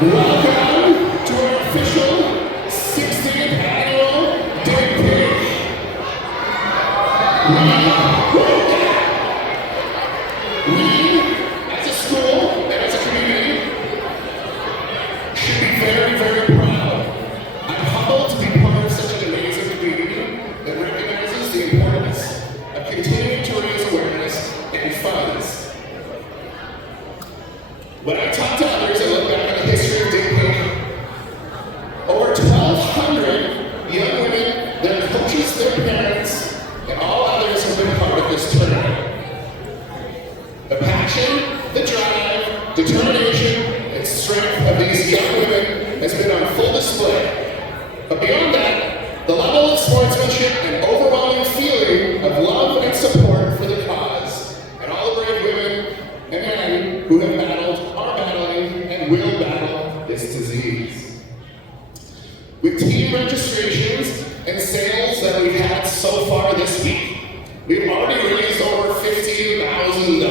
Welcome to our official 60th annual Pink Pep. We, as a school and as a community, should be very, very proud. I'm humbled to be part of such an amazing community that recognizes the importance of continuing to raise awareness and funds. When I talk to others and look back at the history of Pink Pep, over 1,200 young women, their coaches, their parents, and all others have been part of this tournament. The passion, the drive, determination, and strength of these young women has been on full display. But beyond that, the level of sportsmanship and overwhelming feeling of love and support for the cause, and all the brave women and men who have battled, are battling, and will battle this disease. With team registrations and sales that we've had so far this week, we've already raised over $15,000.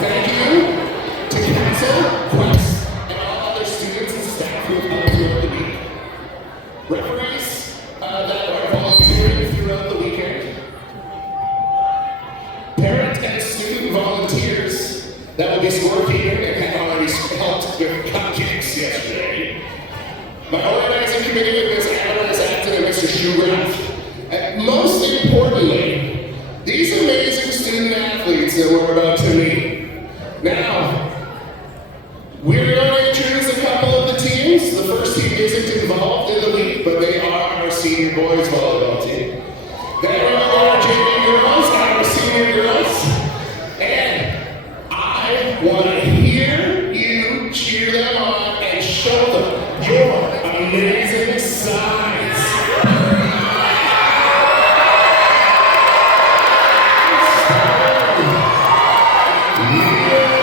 Thank you to Council, Quest, and all other students and staff who have helped throughout the week. Referees that are volunteering throughout the weekend. Parent and student volunteers that will be scorekeeping and had already helped with cupcakes yesterday. My organizing committee with Ms. Anna, Ms. Acton, and Mr. Schugraff. And most importantly, these amazing student athletes that we're about to meet. Now, we're going to introduce a couple of the teams. The first team isn't involved in the league, but they are our senior boys volleyball team. Then we are our junior girls, our senior girls. And I want to hear you cheer them on and show them your amazing sides. Yeah.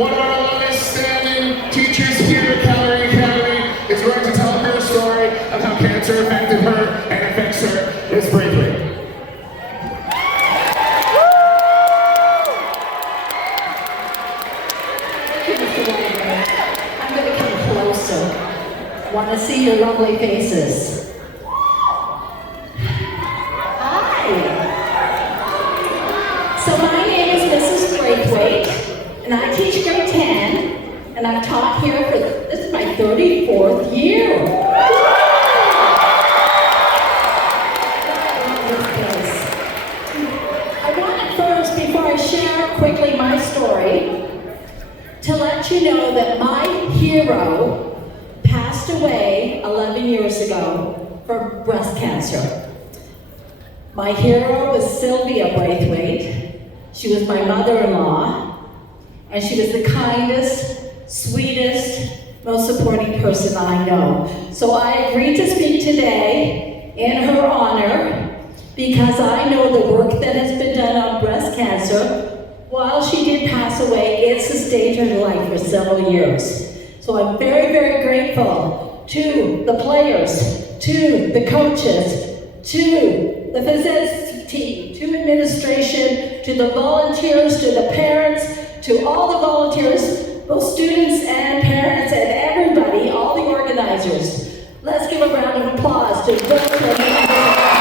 one of our longest-standing teachers here at Calgary Academy, is going to tell her story of how cancer affected her and affects her. Miss Braithwaite. I'm going to come closer. Want to see your lovely faces. Hi. So my name is Mrs. Braithwaite, and I teach grade 10, and I've taught here for, this is my 34th year. I wanted first, before I share quickly my story, to let you know that my hero passed away 11 years ago from breast cancer. My hero was Sylvia Braithwaite. She was my mother-in-law, and she was the kindest, sweetest, most supporting person I know. So I agreed to speak today in her honor because I know the work that has been done on breast cancer. While she did pass away, it sustained her life for several years. So I'm very, very grateful to the players, to the coaches, to the physicians team, to administration, to the volunteers, to the parents, to all the volunteers, both students and parents and everybody, all the organizers. Let's give a round of applause to those who are making this happen.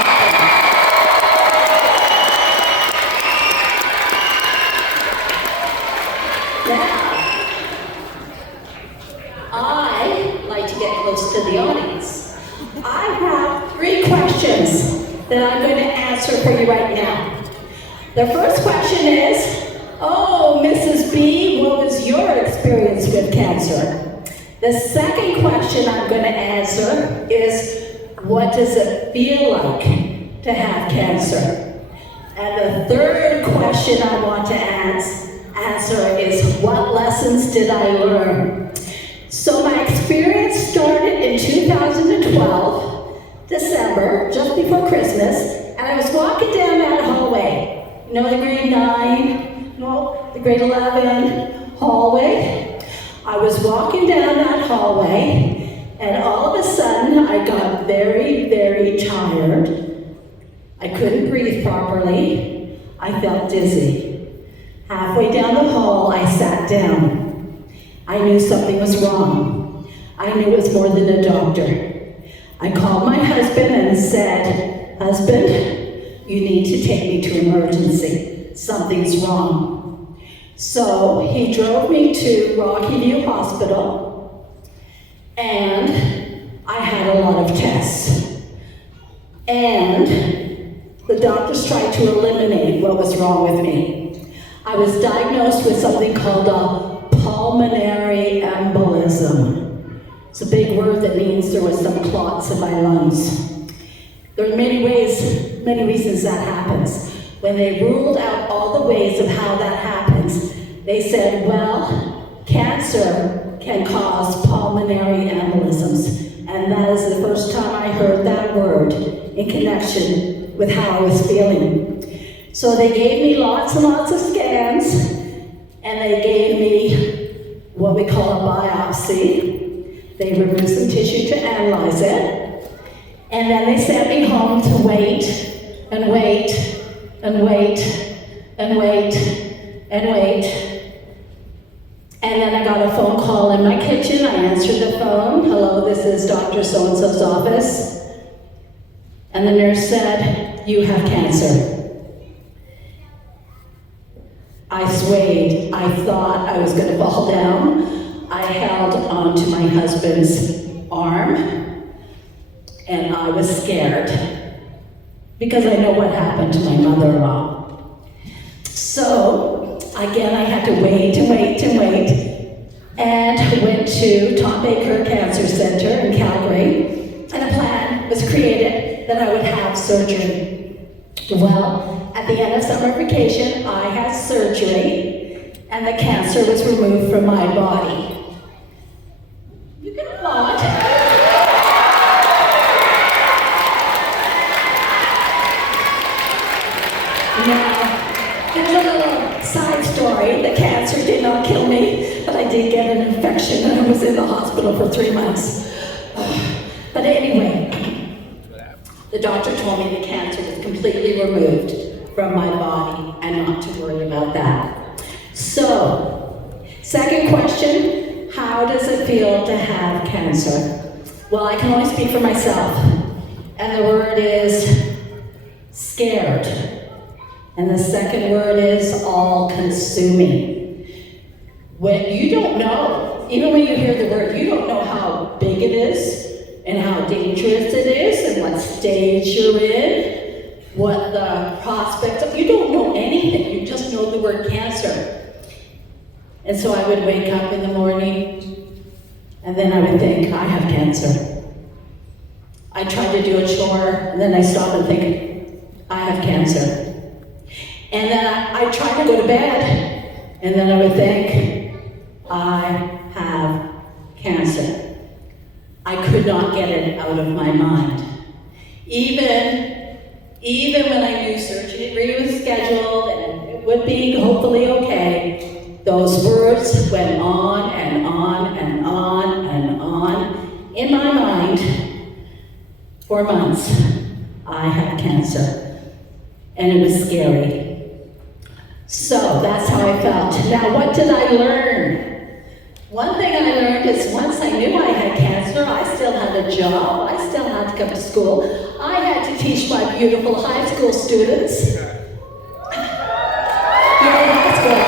I like to get close to the audience. I have 3 questions that I'm going to answer for you right now. The first question is, oh, Mrs. B, what was your experience with cancer? The second question I'm going to answer is, what does it feel like to have cancer? And the third question I want to answer is, what lessons did I learn? So my experience started in 2012, December, just before Christmas, and I was walking down that hallway. You know, the grade 9, no, the grade 11 hallway. I was walking down that hallway, and all of a sudden, I got very, very tired. I couldn't breathe properly. I felt dizzy. Halfway down the hall, I sat down. I knew something was wrong. I knew it was more than a doctor. I called my husband and said, husband, you need to take me to emergency. Something's wrong. So he drove me to Rocky View Hospital, and I had a lot of tests. And the doctors tried to eliminate what was wrong with me. I was diagnosed with something called a pulmonary embolism. It's a big word that means there was some clots in my lungs. There are many reasons that happens. When they ruled out all the ways of how that happens, they said, well, cancer can cause pulmonary embolisms. And that is the first time I heard that word in connection with how I was feeling. So they gave me lots and lots of scans, and they gave me what we call a biopsy. They removed some tissue to analyze it, and then they sent me home to wait, and wait, and wait, and wait, and wait. And then I got a phone call in my kitchen. I answered the phone. Hello, this is Dr. So-and-so's office. And the nurse said, you have cancer. I swayed. I thought I was going to fall down. I held onto my husband's arm, and I was scared because I know what happened to my mother-in-law. So, again, I had to wait and wait and wait, and went to Tom Baker Cancer Center in Calgary, and a plan was created that I would have surgery. Well, at the end of summer vacation, I had surgery, and the cancer was removed from my body. You can applaud. Now, There's a little side story. The cancer did not kill me, but I did get an infection and I was in the hospital for 3 months. But anyway, the doctor told me the cancer was completely removed from my body and not to worry about that. So, second question, how does it feel to have cancer? Well, I can only speak for myself. And the word is scared. And the second word is all-consuming. When you don't know, even when you hear the word, you don't know how big it is and how dangerous it is and what stage you're in, what the prospects of, you don't know anything, you just know the word cancer. And so I would wake up in the morning and then I would think, I have cancer. I tried to do a chore and then I stop and think, I have cancer. And then I tried to go to bed and then I would think, I have cancer. I could not get it out of my mind. Even when I knew surgery was scheduled and it would be hopefully okay, those words went on and on and on and on in my mind for months. I have cancer. And it was scary. So that's how I felt. Now, what did I learn? One thing I learned is once I knew I had cancer, I still had a job, I still had to come to school. I had to teach my beautiful high school students. Yeah, high school.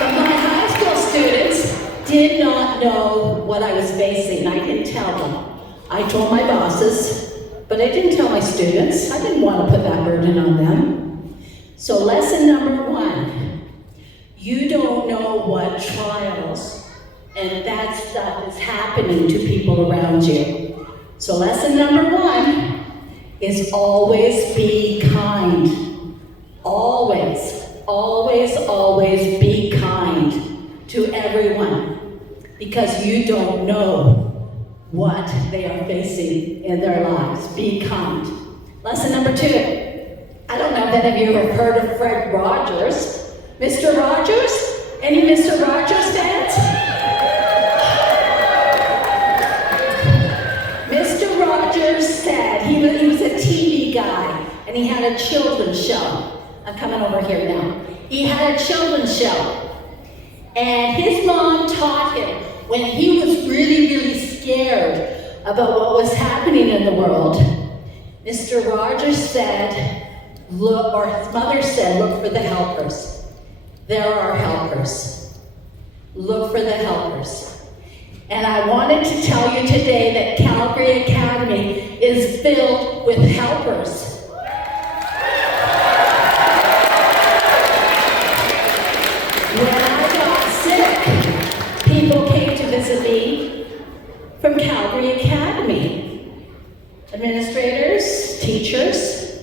But my high school students did not know what I was facing. I didn't tell them. I told my bosses, but I didn't tell my students. I didn't want to put that burden on them. So lesson number 1. You don't know what trials and bad stuff is happening to people around you. So lesson number 1 is always be kind. Always, always, always be kind to everyone because you don't know what they are facing in their lives. Be kind. Lesson number 2. I don't know if any of you have heard of Fred Rogers. Mr. Rogers? Any Mr. Rogers fans? Mr. Rogers said, he was a TV guy, and he had a children's show. I'm coming over here now. He had a children's show. And his mom taught him when he was really, really scared about what was happening in the world. Mr. Rogers said, look, or his mother said, look for the helpers. There are helpers. Look for the helpers. And I wanted to tell you today that Calgary Academy is filled with helpers. When I got sick, people came to visit me from Calgary Academy. Administrators, teachers,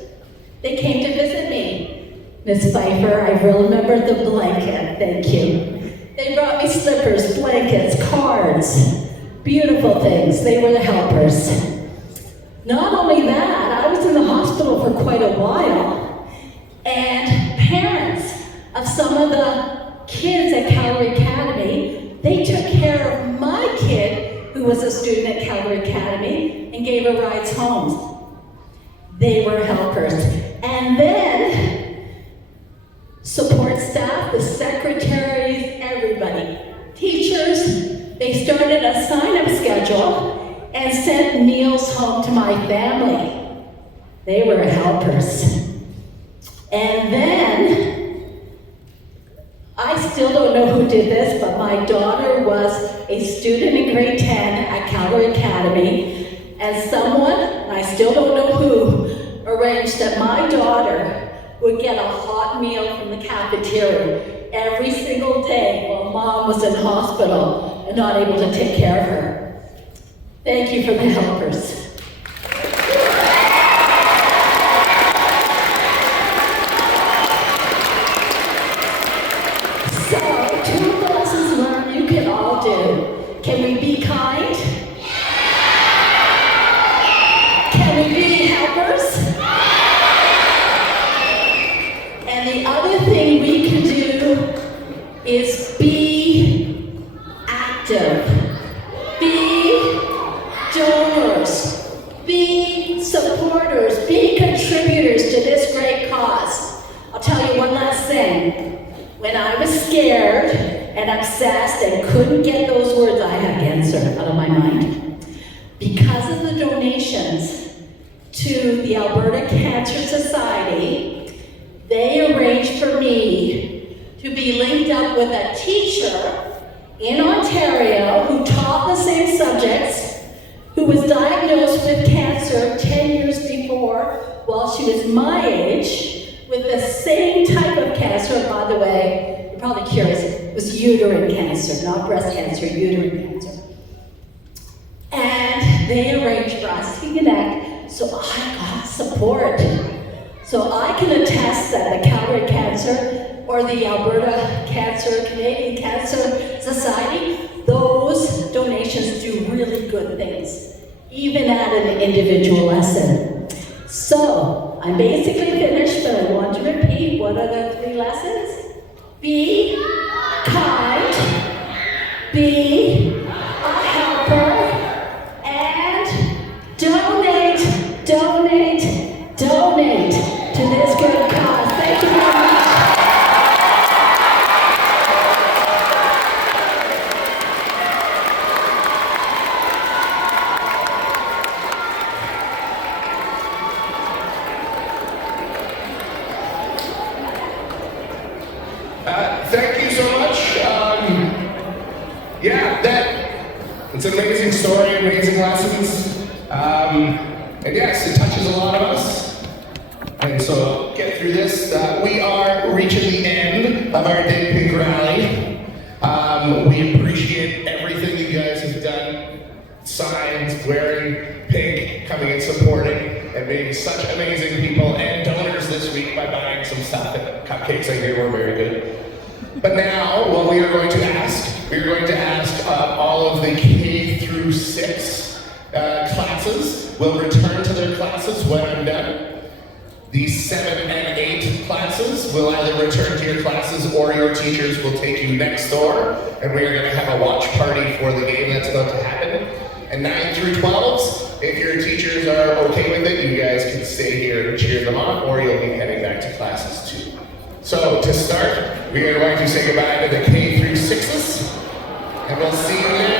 they came to visit me. Miss Pfeiffer, I remember the blanket, thank you. They brought me slippers, blankets, cards, beautiful things. They were the helpers. Not only that, I was in the hospital for quite a while, and parents of some of the kids at Calgary Academy, they took care of my kid, who was a student at Calgary Academy, and gave her rides home. They were helpers. And then, support staff, the secretaries, everybody. Teachers, they started a sign-up schedule and sent meals home to my family. They were helpers. And then, I still don't know who did this, but my daughter was a student in grade 10 at Calgary Academy, and someone, I still don't know who, arranged that my daughter would get a hot meal from the cafeteria every single day while mom was in hospital and not able to take care of her. Thank you for the helpers. So, 2 lessons learned you can all do. Can we be kind? Can we be helpers? be supporters, be contributors to this great cause. I'll tell you one last thing. When I was scared and obsessed and couldn't get those words, I had cancer out of my mind. Because of the donations to the Alberta Cancer Society, they arranged for me to be linked up with a teacher in Ontario who taught the same subjects, who was diagnosed with cancer 10 years before while she was my age, with the same type of cancer, by the way. You're probably curious, it was uterine cancer, not breast cancer, uterine cancer. And they arranged for us to connect, so I got support. So I can attest that the Calgary Cancer or the Alberta Cancer, Canadian Cancer Society, those donations do really good things, even at an individual lesson. So, I'm basically finished, but I want to repeat, what are the 3 lessons? Be kind, be a helper, and donate to this good cause. Thank you very much. Thank you so much. It's an amazing story, amazing lessons. And yes, it touches a lot of us. And so, get through this. We are reaching the end of our Day Pink Rally. We appreciate everything you guys have done. Signs, wearing pink, coming and supporting, and being such amazing people and donors this week by buying some stuff. And cupcakes I hear were very good. But now, what we are going to ask, all of the K through 6 classes will return to their classes when I'm done. The 7 and 8 classes will either return to your classes or your teachers will take you next door, and we are going to have a watch party for the game that's about to happen. And 9 through 12s, if your teachers are okay with it, you guys can stay here and cheer them on, or you'll be heading back to classes too. So, to start, we are going to say goodbye to the K through 6s, and we'll see you there.